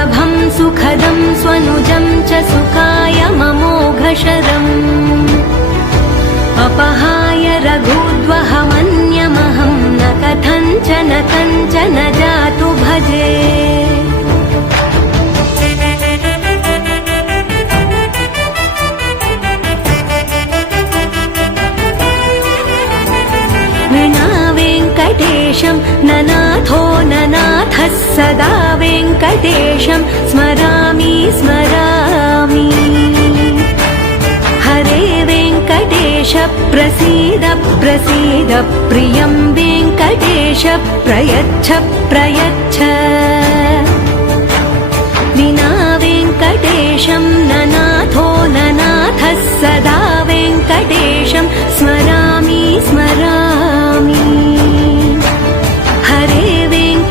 सुलभं सुखदं स्वनुजं च सुखाय ममोघशरम् अपहाय रघुद्वहमन्यमहं न कथञ्चन जातु भजे विना वेङ्कटेशं ननाथो ननाथः सदा वेङ्कटेशं स्मरामि स्मरामि हरे वेङ्कटेश प्रसीद प्रसीद प्रियं वेङ्कटेश प्रयच्छ प्रयच्छ।